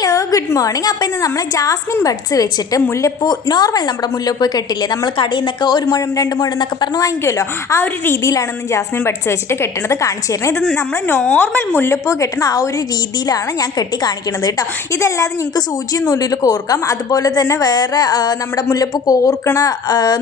Hello good morning. അപ്പോൾ ഇന്ന് നമ്മൾ ജാസ്മിൻ ബഡ്സ് വെച്ചിട്ട് മുല്ലപ്പൂ നോർമൽ നമ്മുടെ മുല്ലപ്പൂ കെട്ടില്ലേ, നമ്മൾ കടയിൽ നിന്നൊക്കെ ഒരു മുഴം രണ്ട് മുഴം എന്നൊക്കെ പറഞ്ഞ് വാങ്ങിക്കുമല്ലോ, ആ ഒരു രീതിയിലാണ് ഇന്ന് ജാസ്മിൻ ബഡ്സ് വെച്ചിട്ട് കെട്ടുന്നത് കാണിച്ചു തരുന്നത്. ഇത് നമ്മൾ നോർമൽ മുല്ലപ്പൂ കെട്ടുന്ന ആ ഒരു രീതിയിലാണ് ഞാൻ കെട്ടി കാണിക്കുന്നത് കേട്ടോ. ഇതല്ലാതെ നിങ്ങൾക്ക് സൂചി നൂലിൽ കോർക്കാം, അതുപോലെ തന്നെ വേറെ നമ്മുടെ മുല്ലപ്പൂ കോർക്കണ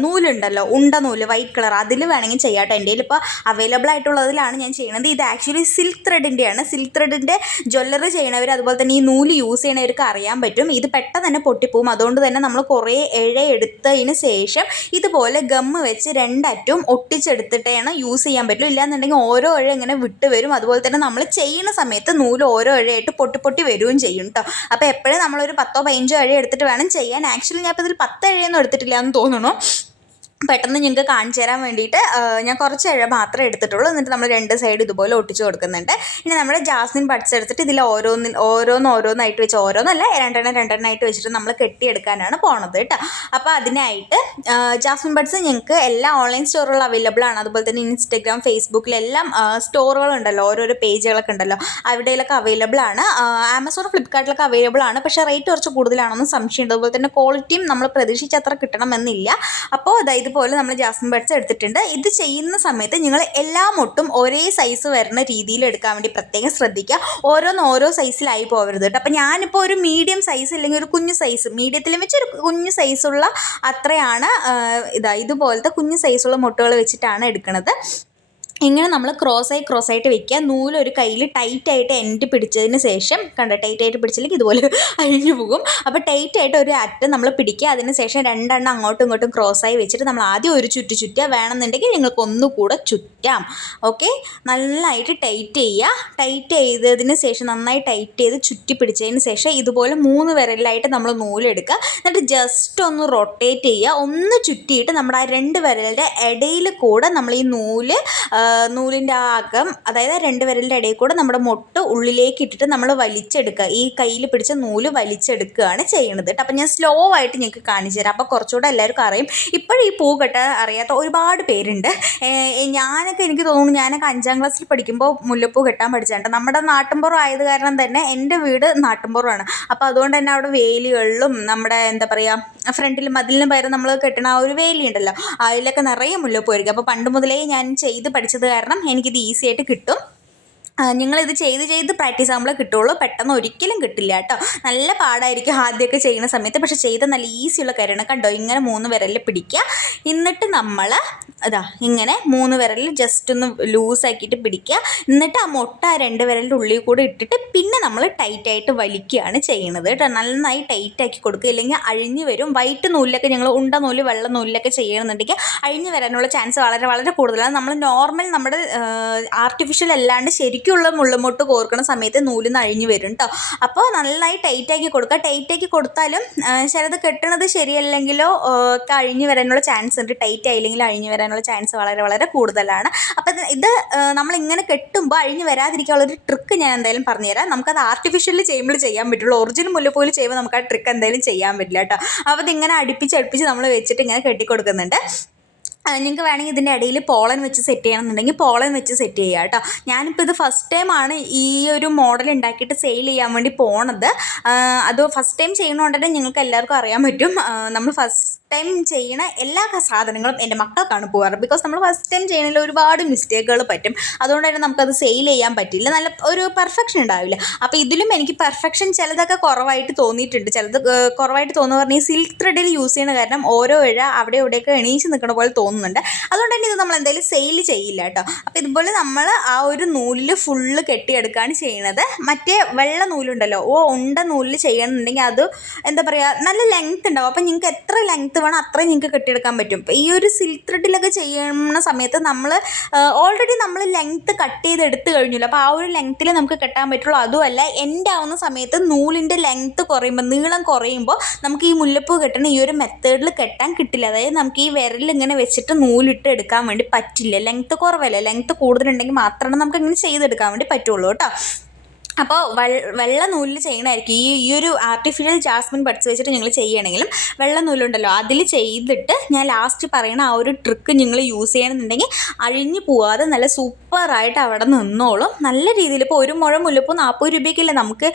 നൂലുണ്ടല്ലോ, ഉണ്ട നൂല് വൈറ്റ് കളർ, അതിൽ വേണമെങ്കിൽ ചെയ്യാം കേട്ടോ. എൻ്റെ ഇപ്പോൾ അവൈലബിൾ ആയിട്ടുള്ളതിലാണ് ഞാൻ ചെയ്യുന്നത്. ഇത് ആക്ച്വലി സിൽക്ക് ത്രെഡിൻ്റെയാണ്. സിൽക്ക് ത്രെഡിൻ്റെ ജ്വല്ലറി ചെയ്യണവർ അതുപോലെ തന്നെ ഈ നൂല് യൂസ് ചെയ്യണവർക്ക് അറിയാൻ പറ്റും. ഇത് പെട്ടെന്ന് തന്നെ പൊട്ടിപ്പോവും. അതുകൊണ്ട് തന്നെ നമ്മൾ കുറേ ഇഴ എടുത്തതിന് ശേഷം ഇതുപോലെ ഗമ്മ് വെച്ച് രണ്ടറ്റും ഒട്ടിച്ചെടുത്തിട്ടാണ് യൂസ് ചെയ്യാൻ പറ്റുള്ളൂ. ഇല്ലാന്നുണ്ടെങ്കിൽ ഓരോ ഇഴ ഇങ്ങനെ വിട്ട് വരും. അതുപോലെ തന്നെ നമ്മൾ ചെയ്യുന്ന സമയത്ത് നൂല് ഓരോ ഇഴയായിട്ട് പൊട്ടി പൊട്ടി വരികയും ചെയ്യും കേട്ടോ. അപ്പോൾ എപ്പോഴും നമ്മളൊരു 10-15 ഇഴ എടുത്തിട്ട് വേണം ചെയ്യാൻ. ആക്ച്വലി ഞാൻ ഇപ്പോൾ ഇതിൽ 10 ഇഴയൊന്നും എടുത്തിട്ടില്ല എന്ന് തോന്നുന്നു. പെട്ടെന്ന് നിങ്ങൾക്ക് കാണിച്ചു തരാൻ വേണ്ടിയിട്ട് ഞാൻ കുറച്ച് ഇഴ മാത്രമേ എടുത്തിട്ടുള്ളൂ. എന്നിട്ട് നമ്മൾ രണ്ട് സൈഡ് ഇതുപോലെ ഒട്ടിച്ച് കൊടുക്കുന്നുണ്ട്. ഇനി നമ്മുടെ ജാസ്മിൻ ബഡ്സ് എടുത്തിട്ട് ഇതിൽ ഓരോന്നായിട്ട് വെച്ച്, ഓരോന്നല്ല രണ്ടെണ്ണമായിട്ട് വെച്ചിട്ട് നമ്മൾ കെട്ടിയെടുക്കാനാണ് പോണത് കേട്ടോ. അപ്പോൾ അതിനായിട്ട് ജാസ്മിൻ ബഡ്സ് ഞങ്ങൾക്ക് എല്ലാ ഓൺലൈൻ സ്റ്റോറുകളും അവൈലബിൾ ആണ്. അതുപോലെ തന്നെ ഇൻസ്റ്റഗ്രാം, ഫേസ്ബുക്കിലെല്ലാം സ്റ്റോറുകളുണ്ടല്ലോ, ഓരോരോ പേജുകളൊക്കെ ഉണ്ടല്ലോ, അവിടെയൊക്കെ അവൈലബിൾ ആണ്. ആമസോൺ, ഫ്ലിപ്കാർട്ടിലൊക്കെ അവൈലബിൾ ആണ്. പക്ഷേ റേറ്റ് കുറച്ച് കൂടുതലാണെന്ന് സംശയമുണ്ട്. അതുപോലെ തന്നെ ക്വാളിറ്റിയും നമ്മൾ പ്രതീക്ഷിച്ച അത്ര കിട്ടണമെന്നില്ല. അപ്പോൾ ഇതുപോലെ നമ്മൾ ജാസ്മിൻ ബഡ്സ് എടുത്തിട്ടുണ്ട്. ഇത് ചെയ്യുന്ന സമയത്ത് നിങ്ങൾ എല്ലാ മുട്ടും ഒരേ സൈസ് വരുന്ന രീതിയിൽ എടുക്കാൻ വേണ്ടി പ്രത്യേകം ശ്രദ്ധിക്കുക. ഓരോ സൈസിലായി പോകരുത് കേട്ടോ. അപ്പോൾ ഞാനിപ്പോൾ ഒരു മീഡിയം സൈസ് അല്ലെങ്കിൽ ഒരു കുഞ്ഞു സൈസ്, മീഡിയത്തിലും വെച്ച് ഒരു കുഞ്ഞു സൈസുള്ള അത്രയാണ് ഇതുപോലത്തെ കുഞ്ഞു സൈസുള്ള മുട്ടുകൾ വെച്ചിട്ടാണ് എടുക്കുന്നത്. ഇങ്ങനെ നമ്മൾ ക്രോസായിട്ട് വെക്കുക. നൂലൊരു കയ്യിൽ ടൈറ്റായിട്ട് എൻഡ് പിടിച്ചതിന് ശേഷം, ടൈറ്റായിട്ട് പിടിച്ചില്ലെങ്കിൽ ഇതുപോലെ അഴിഞ്ഞു പോകും. അപ്പോൾ ടൈറ്റായിട്ട് ഒരു അറ്റം നമ്മൾ പിടിക്കുക. അതിന് ശേഷം രണ്ടെണ്ണം അങ്ങോട്ടും ഇങ്ങോട്ടും ക്രോസായി വെച്ചിട്ട് നമ്മൾ ആദ്യം ഒരു ചുറ്റുക. വേണമെന്നുണ്ടെങ്കിൽ നിങ്ങൾക്ക് ഒന്നുകൂടെ ചുറ്റാം. ഓക്കെ, നന്നായിട്ട് ടൈറ്റ് ചെയ്യുക. ടൈറ്റ് ചെയ്തതിന് ശേഷം നന്നായി ടൈറ്റ് ചെയ്ത് ചുറ്റി പിടിച്ചതിന് ശേഷം ഇതുപോലെ 3 വിരലിലായിട്ട് നമ്മൾ നൂലെടുക്കുക. എന്നിട്ട് ജസ്റ്റ് ഒന്ന് റൊട്ടേറ്റ് ചെയ്യുക. ഒന്ന് ചുറ്റിയിട്ട് നമ്മുടെ ആ 2 വിരലിൻ്റെ ഇടയിൽ കൂടെ നമ്മൾ ഈ നൂലിൻ്റെ ആ അകം, അതായത് 2 വിരലിൻ്റെ ഇടയിൽ കൂടെ നമ്മുടെ മുട്ട് ഉള്ളിലേക്ക് ഇട്ടിട്ട് നമ്മൾ വലിച്ചെടുക്കുക. ഈ കയ്യിൽ പിടിച്ച നൂല് വലിച്ചെടുക്കുകയാണ് ചെയ്യുന്നത് കേട്ടോ. അപ്പോൾ ഞാൻ സ്ലോ ആയിട്ട് നിങ്ങൾക്ക് കാണിച്ചു തരാം. അപ്പോൾ കുറച്ചുകൂടെ എല്ലാവർക്കും അറിയും. ഇപ്പോഴും ഈ പൂ കെട്ടാൻ അറിയാത്ത ഒരുപാട് പേരുണ്ട്. എനിക്ക് തോന്നുന്നു ഞാനൊക്കെ 5ാം ക്ലാസ്സിൽ പഠിക്കുമ്പോൾ മുല്ലപ്പൂ കെട്ടാൻ പഠിച്ചിട്ടുണ്ട്. നമ്മുടെ നാട്ടിൻപുറം ആയത് കാരണം തന്നെ, എൻ്റെ വീട് നാട്ടിൻപുറമാണ്. അപ്പോൾ അതുകൊണ്ട് തന്നെ അവിടെ വേലികളിലും നമ്മുടെ എന്താ പറയുക, ഫ്രണ്ടിൽ മതിലിന് പകരം നമ്മൾ കെട്ടണ ആ ഒരു വേലി ഉണ്ടല്ലോ, അതിലൊക്കെ നിറയെ മുല്ലപ്പൂ ആയിരിക്കും. അപ്പോൾ പണ്ട് മുതലേ ഞാൻ ചെയ്ത് പഠിച്ചത് കാരണം എനിക്കിത് ഈസി ആയിട്ട് കിട്ടും. നിങ്ങളിത് ചെയ്ത് പ്രാക്ടീസ് ആകുമ്പോഴേ കിട്ടുള്ളൂ. പെട്ടെന്ന് ഒരിക്കലും കിട്ടില്ല കേട്ടോ. നല്ല പാടായിരിക്കും ആദ്യമൊക്കെ ചെയ്യുന്ന സമയത്ത്. പക്ഷേ ചെയ്ത നല്ല ഈസിയുള്ള കാര്യമാണ്. കണ്ടോ, ഇങ്ങനെ 3 വിരലിൽ പിടിക്കുക. എന്നിട്ട് നമ്മൾ ഇങ്ങനെ 3 വിരലിൽ ജസ്റ്റ് ഒന്ന് ലൂസാക്കിയിട്ട് പിടിക്കുക. എന്നിട്ട് ആ മുട്ട 2 വിരലിൻ്റെ ഉള്ളിൽ കൂടെ ഇട്ടിട്ട് പിന്നെ നമ്മൾ ടൈറ്റായിട്ട് വലിക്കുകയാണ് ചെയ്യുന്നത് കേട്ടോ. നന്നായി ടൈറ്റാക്കി കൊടുക്കുക, ഇല്ലെങ്കിൽ അഴിഞ്ഞു വരും. വൈറ്റ് നൂലിലൊക്കെ ഞങ്ങൾ ഉണ്ട നൂല്, വെള്ള നൂലിലൊക്കെ ചെയ്യണമെന്നുണ്ടെങ്കിൽ അഴിഞ്ഞു വരാനുള്ള ചാൻസ് വളരെ വളരെ കൂടുതലാണ്. നമ്മൾ നോർമൽ നമ്മുടെ ആർട്ടിഫിഷ്യൽ അല്ലാണ്ട് ശരിക്കും ഉള്ള മുള്ളുമുട്ട് കോർക്കുന്ന സമയത്ത് നൂലിൽ നിന്ന് അഴിഞ്ഞു വരും കേട്ടോ. അപ്പോൾ നന്നായി ടൈറ്റാക്കി കൊടുക്കുക. ടൈറ്റാക്കി കൊടുത്താലും ചിലത് കെട്ടണത് ശരിയല്ലെങ്കിലോ ഒക്കെ അഴിഞ്ഞു വരാനുള്ള ചാൻസ് ഉണ്ട്. ടൈറ്റ് ആയില്ലെങ്കിൽ അഴിഞ്ഞു വരാനുള്ള ചാൻസ് വളരെ വളരെ കൂടുതലാണ്. അപ്പോൾ ഇത് നമ്മളിങ്ങനെ കെട്ടുമ്പോൾ അഴിഞ്ഞു വരാതിരിക്കാനുള്ളൊരു ട്രിക്ക് ഞാൻ എന്തായാലും പറഞ്ഞുതരാം. നമുക്കത് ആർട്ടിഫിഷ്യലിൽ ചെയ്യുമ്പോൾ ചെയ്യാൻ പറ്റുള്ളൂ. ഒറിജിനൽ മുല്ലപ്പൂവിൽ ചെയ്യുമ്പോൾ നമുക്ക് ആ ട്രിക്ക് എന്തായാലും ചെയ്യാൻ പറ്റില്ല കേട്ടോ. അപ്പോൾ ഇതിങ്ങനെ അടുപ്പിച്ച് നമ്മൾ വെച്ചിട്ട് ഇങ്ങനെ കെട്ടിക്കൊടുക്കുന്നുണ്ട്. നിങ്ങൾക്ക് വേണമെങ്കിൽ ഇതിൻ്റെ ഇടയിൽ പോളൻ വെച്ച് സെറ്റ് ചെയ്യണമെന്നുണ്ടെങ്കിൽ പോളൻ വെച്ച് സെറ്റ് ചെയ്യുക കേട്ടോ. ഞാനിപ്പോൾ ഇത് ഫസ്റ്റ് ടൈമാണ് ഈ ഒരു മോഡൽ ഉണ്ടാക്കിയിട്ട് സെയിൽ ചെയ്യാൻ വേണ്ടി പോണത്. അത് ഫസ്റ്റ് ടൈം ചെയ്യുന്നതുകൊണ്ട് തന്നെ നിങ്ങൾക്ക് എല്ലാവർക്കും അറിയാൻ പറ്റും. നമ്മൾ ഫസ്റ്റ് ടൈം ചെയ്യണ എല്ലാ സാധനങ്ങളും എൻ്റെ മക്കൾക്കാണ് പോകാറ്. ബിക്കോസ് നമ്മൾ ഫസ്റ്റ് ടൈം ചെയ്യണതിൽ ഒരുപാട് മിസ്റ്റേക്കുകൾ പറ്റും. അതുകൊണ്ട് തന്നെ നമുക്കത് സെയിൽ ചെയ്യാൻ പറ്റില്ല, നല്ല ഒരു പെർഫെക്ഷൻ ഉണ്ടാവില്ല. അപ്പോൾ ഇതിലും എനിക്ക് പെർഫെക്ഷൻ ചിലതൊക്കെ കുറവായിട്ട് തോന്നിയിട്ടുണ്ട്. ചിലത് കുറവായിട്ട് തോന്നുന്നു പറഞ്ഞാൽ ഈ സിൽക്ക് ത്രെഡിൽ യൂസ് ചെയ്യുന്ന കാരണം ഓരോ ഇഴ അവിടെ ഇവിടെയൊക്കെ എണീച്ച് നിൽക്കുന്ന പോലെ തോന്നുന്നുണ്ട്. അതുകൊണ്ട് തന്നെ ഇത് നമ്മൾ എന്തായാലും സെയിൽ ചെയ്യില്ല കേട്ടോ. അപ്പോൾ ഇതുപോലെ നമ്മൾ ആ ഒരു നൂലിൽ ഫുള്ള് കെട്ടിയെടുക്കുകയാണ് ചെയ്യുന്നത്. മറ്റേ വെള്ള നൂലുണ്ടല്ലോ, ഉണ്ട നൂലിൽ ചെയ്യണമെന്നുണ്ടെങ്കിൽ അത് എന്താ പറയുക, നല്ല ലെങ്ത് ഉണ്ടാവും. അപ്പോൾ നിങ്ങൾക്ക് എത്ര ലെങ്ത് വേണം അത്രയും നിങ്ങൾക്ക് കെട്ടിയെടുക്കാൻ പറ്റും. ഈ ഒരു സിൽക്ക് ത്രെഡിലൊക്കെ ചെയ്യുന്ന സമയത്ത് നമ്മൾ ഓൾറെഡി നമ്മൾ ലെങ്ത്ത് കട്ട് ചെയ്ത് എടുത്ത് കഴിഞ്ഞല്ലോ. അപ്പോൾ ആ ഒരു ലെങ്ത്തിൽ നമുക്ക് കെട്ടാൻ പറ്റുള്ളൂ. അതുമല്ല, എൻഡ് ആവുന്ന സമയത്ത് നൂലിൻ്റെ ലെങ്ത്ത് കുറയുമ്പോൾ, നീളം കുറയുമ്പോൾ നമുക്ക് ഈ മുല്ലപ്പൂ കെട്ടണ ഈ ഒരു മെത്തേഡിൽ കെട്ടാൻ കിട്ടില്ല. അതായത് നമുക്ക് ഈ വിരലിൽ ഇങ്ങനെ വെച്ചിട്ട് നൂലിട്ട് എടുക്കാൻ വേണ്ടി പറ്റില്ല. ലെങ്ത്ത് കുറവല്ലേ, ലെങ്ത്ത് കൂടുതലുണ്ടെങ്കിൽ മാത്രമാണ് നമുക്ക് ഇങ്ങനെ ചെയ്തെടുക്കാൻ വേണ്ടി പറ്റുള്ളൂ കേട്ടോ. അപ്പോൾ വെള്ള നൂലിൽ ചെയ്യണമായിരിക്കും ഈ ഒരു ആർട്ടിഫിഷ്യൽ ജാസ്മിൻ ബഡ്സ് വെച്ചിട്ട് നിങ്ങൾ ചെയ്യണമെങ്കിലും വെള്ള നൂലുണ്ടല്ലോ അതിൽ ചെയ്തിട്ട് ഞാൻ ലാസ്റ്റ് പറയുന്ന ആ ഒരു ട്രിക്ക് നിങ്ങൾ യൂസ് ചെയ്യണമെന്നുണ്ടെങ്കിൽ അഴിഞ്ഞു പോവാതെ നല്ല സൂപ്പറായിട്ട് അവിടെ നിന്നോളും. നല്ല രീതിയിൽ ഇപ്പോൾ ഒരു മുഴം മുല്ലപ്പൂ 40 രൂപയ്ക്കല്ലേ നമുക്ക്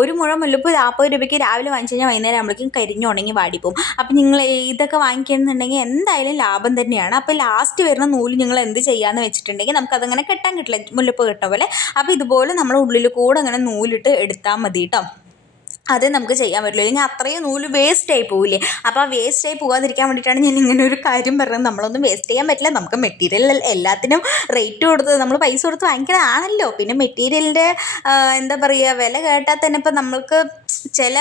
ഒരു മുഴം മുല്ലപ്പൂ 40 രൂപയ്ക്ക് രാവിലെ വാങ്ങിച്ചു കഴിഞ്ഞാൽ വൈകുന്നേരം ആകുമ്പോഴേക്കും കരിഞ്ഞുണങ്ങി വാടിപ്പോവും. അപ്പോൾ നിങ്ങൾ ഇതൊക്കെ വാങ്ങിക്കണമെന്നുണ്ടെങ്കിൽ എന്തായാലും ലാഭം തന്നെയാണ്. അപ്പോൾ ലാസ്റ്റ് വരുന്ന നൂല് നിങ്ങൾ എന്ത് ചെയ്യാമെന്ന് വെച്ചിട്ടുണ്ടെങ്കിൽ നമുക്കതങ്ങനെ കെട്ടാൻ കിട്ടില്ല, മുല്ലപ്പൂ കെട്ട പോലെ. അപ്പോൾ ഇതുപോലെ നമ്മൾ ഉള്ളിൽ കൂടെ അങ്ങനെ നൂലിട്ട് എടുത്താൽ മതി കേട്ടോ. അത് നമുക്ക് ചെയ്യാൻ പറ്റില്ല, അല്ലെങ്കിൽ അത്രയും നൂല് വേസ്റ്റായി പോവില്ലേ. അപ്പോൾ ആ വേസ്റ്റായി പോകാതിരിക്കാൻ വേണ്ടിയിട്ടാണ് ഞാൻ ഇങ്ങനെ ഒരു കാര്യം പറഞ്ഞത്. നമ്മളൊന്നും വേസ്റ്റ് ചെയ്യാൻ പറ്റില്ല, നമുക്ക് മെറ്റീരിയൽ എല്ലാത്തിനും റേറ്റ് കൊടുത്ത് നമ്മൾ പൈസ കൊടുത്ത് വാങ്ങിക്കുന്നതാണല്ലോ. പിന്നെ മെറ്റീരിയലിൻ്റെ എന്താ പറയുക, വില കേട്ടാൽ തന്നെ ഇപ്പം നമ്മൾക്ക് ചില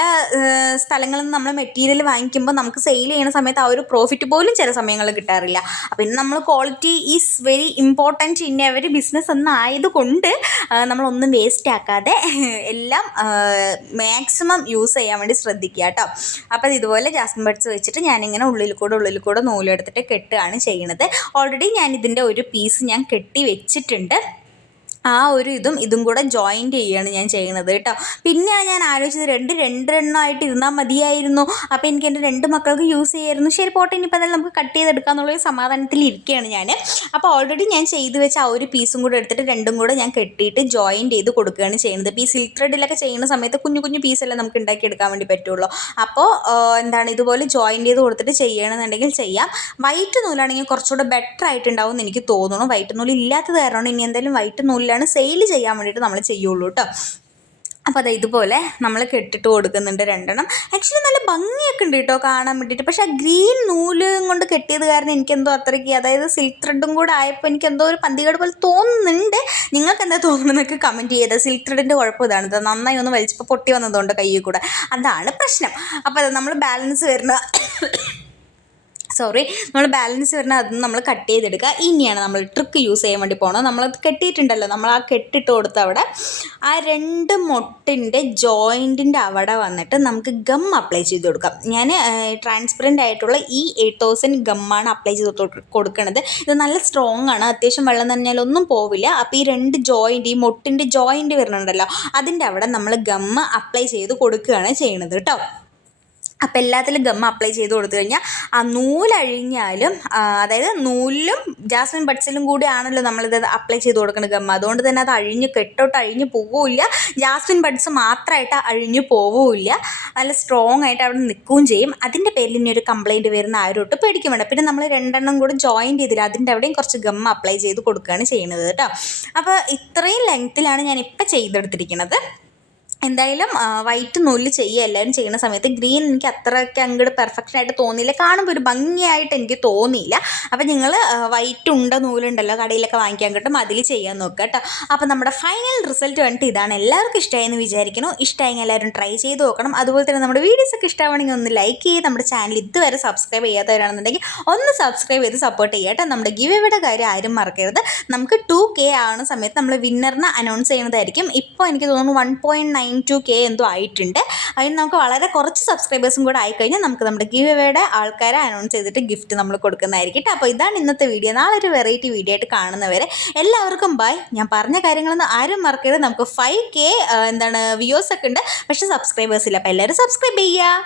സ്ഥലങ്ങളിൽ നിന്ന് നമ്മൾ മെറ്റീരിയൽ വാങ്ങിക്കുമ്പോൾ നമുക്ക് സെയിൽ ചെയ്യുന്ന സമയത്ത് ആ ഒരു പ്രോഫിറ്റ് പോലും ചില സമയങ്ങളിൽ കിട്ടാറില്ല. പിന്നെ നമ്മൾ quality is very important in every business എന്നായതുകൊണ്ട് നമ്മളൊന്നും വേസ്റ്റ് ആക്കാതെ എല്ലാം മാക്സിമം യൂസ് ചെയ്യാൻ വേണ്ടി ശ്രദ്ധിക്കുക കേട്ടോ. അപ്പോൾ ഇതുപോലെ ജാസ്മിൻ ബഡ്സ് വെച്ചിട്ട് ഞാനിങ്ങനെ ഉള്ളിൽ കൂടെ നൂലെടുത്തിട്ട് കെട്ടുകയാണ് ചെയ്യുന്നത്. ഓൾറെഡി ഞാൻ ഇതിൻ്റെ ഒരു പീസ് ഞാൻ കെട്ടി വെച്ചിട്ടുണ്ട്. ആ ഒരു ഇതും കൂടെ ജോയിൻ്റ് ചെയ്യുകയാണ് ഞാൻ ചെയ്യുന്നത് കേട്ടോ. പിന്നെയാണ് ഞാൻ ആലോചിച്ചത് രണ്ടെണ്ണമായിട്ട് ഇരുന്നാൽ മതിയായിരുന്നു, അപ്പോൾ എനിക്ക് എൻ്റെ 2 മക്കൾക്ക് യൂസ് ചെയ്യായിരുന്നു. ശരി പോട്ടെ, ഇനിയിപ്പോൾ എന്തായാലും നമുക്ക് കട്ട് ചെയ്തെടുക്കുക എന്നുള്ളൊരു സമാധാനത്തിൽ ഇരിക്കുകയാണ് ഞാൻ. അപ്പോൾ ഓൾറെഡി ഞാൻ ചെയ്ത് വെച്ച ആ ഒരു പീസും കൂടെ എടുത്തിട്ട് രണ്ടും കൂടെ ഞാൻ കെട്ടിയിട്ട് ജോയിൻ്റ് ചെയ്ത് കൊടുക്കുകയാണ് ചെയ്യുന്നത്. ഇപ്പോൾ ഈ സിൽക്ക് ത്രെഡിലൊക്കെ ചെയ്യുന്ന സമയത്ത് കുഞ്ഞു പീസല്ലേ നമുക്ക് ഉണ്ടാക്കിയെടുക്കാൻ വേണ്ടി പറ്റുള്ളൂ. അപ്പോൾ ഇതുപോലെ ജോയിൻ്റ് ചെയ്ത് കൊടുത്തിട്ട് ചെയ്യണമെന്നുണ്ടെങ്കിൽ ചെയ്യാം. വൈറ്റ് നൂലാണെങ്കിൽ കുറച്ചുകൂടെ ബെറ്റർ ആയിട്ടുണ്ടാവും എന്ന് എനിക്ക് തോന്നുന്നു. വൈറ്റ് നൂല് ഇല്ലാത്തത് കാരണമാണ് ഇനി എന്തായാലും വൈറ്റ് നൂലിലാണ് സെയിൽ ചെയ്യാൻ വേണ്ടിയിട്ട് നമ്മൾ ചെയ്യുള്ളൂ കേട്ടോ. അപ്പോൾ അത് ഇതുപോലെ നമ്മൾ കെട്ടിട്ട് കൊടുക്കുന്നുണ്ട് 2 ആക്ച്വലി നല്ല ഭംഗിയൊക്കെ ഉണ്ട് കേട്ടോ കാണാൻ വേണ്ടിയിട്ട്. പക്ഷേ ആ ഗ്രീൻ നൂല് കൊണ്ട് കെട്ടിയത് കാരണം എനിക്കെന്തോ അത്രയ്ക്ക്, അതായത് സിൽക്ക് ത്രെഡും കൂടെ ആയപ്പോൾ എനിക്കെന്തോ ഒരു പന്തികേട് പോലെ തോന്നുന്നുണ്ട്. നിങ്ങൾക്ക് എന്താ തോന്നുന്നതെന്നൊക്കെ കമൻറ്റ് ചെയ്ത്. സിൽക്ക് ത്രെഡിൻ്റെ കുഴപ്പം ഇതാണ്, ഇത് നന്നായി ഒന്ന് വലിച്ചപ്പോൾ പൊട്ടി വന്നതുകൊണ്ട് കയ്യിൽ കൂടെ, അതാണ് പ്രശ്നം. അപ്പോൾ അത് നമ്മൾ ബാലൻസ് വരുന്ന അതൊന്നും നമ്മൾ കട്ട് ചെയ്തെടുക്കുക. ഇനിയാണ് നമ്മൾ ട്രിക്ക് യൂസ് ചെയ്യാൻ വേണ്ടി പോകണം. നമ്മളത് കെട്ടിയിട്ടുണ്ടല്ലോ, നമ്മൾ ആ കെട്ടിട്ട് കൊടുത്ത് അവിടെ ആ 2 മുട്ടിൻ്റെ ജോയിൻറ്റിൻ്റെ അവിടെ വന്നിട്ട് നമുക്ക് ഗം അപ്ലൈ ചെയ്ത് കൊടുക്കാം. ഞാൻ ട്രാൻസ്പെറൻ്റ് ആയിട്ടുള്ള ഈ 8000 ഗമ്മാണ് അപ്ലൈ ചെയ്ത് കൊടുക്കുന്നത്. ഇത് നല്ല സ്ട്രോങ് ആണ്, അത്യാവശ്യം വെള്ളം നനഞ്ഞാലൊന്നും പോവില്ല. അപ്പോൾ ഈ 2 ജോയിൻറ്റ്, ഈ മുട്ടിൻ്റെ ജോയിൻറ്റ് വരുന്നുണ്ടല്ലോ അതിൻ്റെ അവിടെ നമ്മൾ ഗം അപ്ലൈ ചെയ്ത് കൊടുക്കുകയാണ് ചെയ്യുന്നത് കേട്ടോ. അപ്പോൾ എല്ലാത്തിലും ഗം അപ്ലൈ ചെയ്ത് കൊടുത്തു കഴിഞ്ഞാൽ ആ നൂലഴിഞ്ഞാലും, അതായത് നൂലിലും ജാസ്മിൻ ബഡ്സിലും കൂടി ആണല്ലോ നമ്മളിത് അപ്ലൈ ചെയ്ത് കൊടുക്കുന്നത് ഗം. അതുകൊണ്ട് തന്നെ അത് അഴിഞ്ഞ് പോവില്ല. ജാസ്മിൻ ബഡ്സ് മാത്രമായിട്ട് അഴിഞ്ഞു പോവില്ല, നല്ല സ്ട്രോങ് ആയിട്ട് അവിടെ നിൽക്കുകയും ചെയ്യും. അതിൻ്റെ പേരിൽ ഇനി ഒരു കംപ്ലയിൻറ്റ് വരുന്ന ആരോട്ട് പേടിക്കും വേണ്ട. പിന്നെ നമ്മൾ 2 കൂടെ ജോയിൻറ്റ് ചെയ്തില്ല, അതിൻ്റെ അവിടെയും കുറച്ച് ഗം അപ്ലൈ ചെയ്ത് കൊടുക്കുകയാണ് ചെയ്യുന്നത് കേട്ടോ. അപ്പോൾ ഇത്രയും ലെങ്ത്തിലാണ് ഞാൻ ഇപ്പോൾ ചെയ്തെടുത്തിരിക്കുന്നത്. എന്തായാലും വൈറ്റ് നൂലിൽ ചെയ്യുക എല്ലാവരും ചെയ്യുന്ന സമയത്ത്. ഗ്രീൻ എനിക്ക് അത്രയ്ക്ക് അങ്ങോട്ട് പെർഫെക്ഷനായിട്ട് തോന്നിയില്ല, കാണുമ്പോൾ ഒരു ഭംഗിയായിട്ട് എനിക്ക് തോന്നിയില്ല. അപ്പോൾ നിങ്ങൾ വൈറ്റ് ഉണ്ട നൂലുണ്ടല്ലോ കടയിലൊക്കെ വാങ്ങിക്കാൻ കിട്ടും, അതിൽ ചെയ്യാൻ നോക്കുക കേട്ടോ. അപ്പോൾ നമ്മുടെ ഫൈനൽ റിസൾട്ട് വന്നിട്ട് ഇതാണ്. എല്ലാവർക്കും ഇഷ്ടമായെന്ന് വിചാരിക്കുന്നു. ഇഷ്ടമായെങ്കിൽ എല്ലാവരും ട്രൈ ചെയ്ത് നോക്കണം. അതുപോലെ തന്നെ നമ്മുടെ വീഡിയോസൊക്കെ ഇഷ്ടമാണെങ്കിൽ ഒന്ന് ലൈക്ക് ചെയ്ത് നമ്മുടെ ചാനൽ ഇതുവരെ സബ്സ്ക്രൈബ് ചെയ്യാത്തവരാണെന്നുണ്ടെങ്കിൽ ഒന്ന് സബ്സ്ക്രൈബ് ചെയ്ത് സപ്പോർട്ട് ചെയ്യുക കേട്ടോ. നമ്മുടെ ഗിവ് എവേയുടെ കാര്യം ആരും മറക്കരുത്. നമുക്ക് 2K ആവുന്ന സമയത്ത് നമ്മൾ വിന്നറിനെ അനൗൺസ് ചെയ്യുന്നതായിരിക്കും. ഇപ്പോൾ എനിക്ക് തോന്നുന്നു 1.92K എന്തോ ആയിട്ടുണ്ട്. അതിന് നമുക്ക് വളരെ കുറച്ച് സബ്സ്ക്രൈബേഴ്സും കൂടെ ആയിക്കഴിഞ്ഞാൽ നമുക്ക് നമ്മുടെ ഗിവ് എവേയുടെ ആൾക്കാരെ അനൗൺസ് ചെയ്തിട്ട് ഗിഫ്റ്റ് നമ്മൾ കൊടുക്കുന്നതായിരിക്കും. അപ്പോൾ ഇതാണ് ഇന്നത്തെ വീഡിയോ. നാളെ ഒരു വെറൈറ്റി വീഡിയോ ആയിട്ട് കാണുന്നവരെ എല്ലാവർക്കും ബൈ. ഞാൻ പറഞ്ഞ കാര്യങ്ങളൊന്നും ആരും മറക്കരുത്. നമുക്ക് 5K വ്യൂസ് ഒക്കെ ഉണ്ട്, പക്ഷേ സബ്സ്ക്രൈബേഴ്സ് ഇല്ല. അപ്പോൾ എല്ലാവരും സബ്സ്ക്രൈബ് ചെയ്യുക.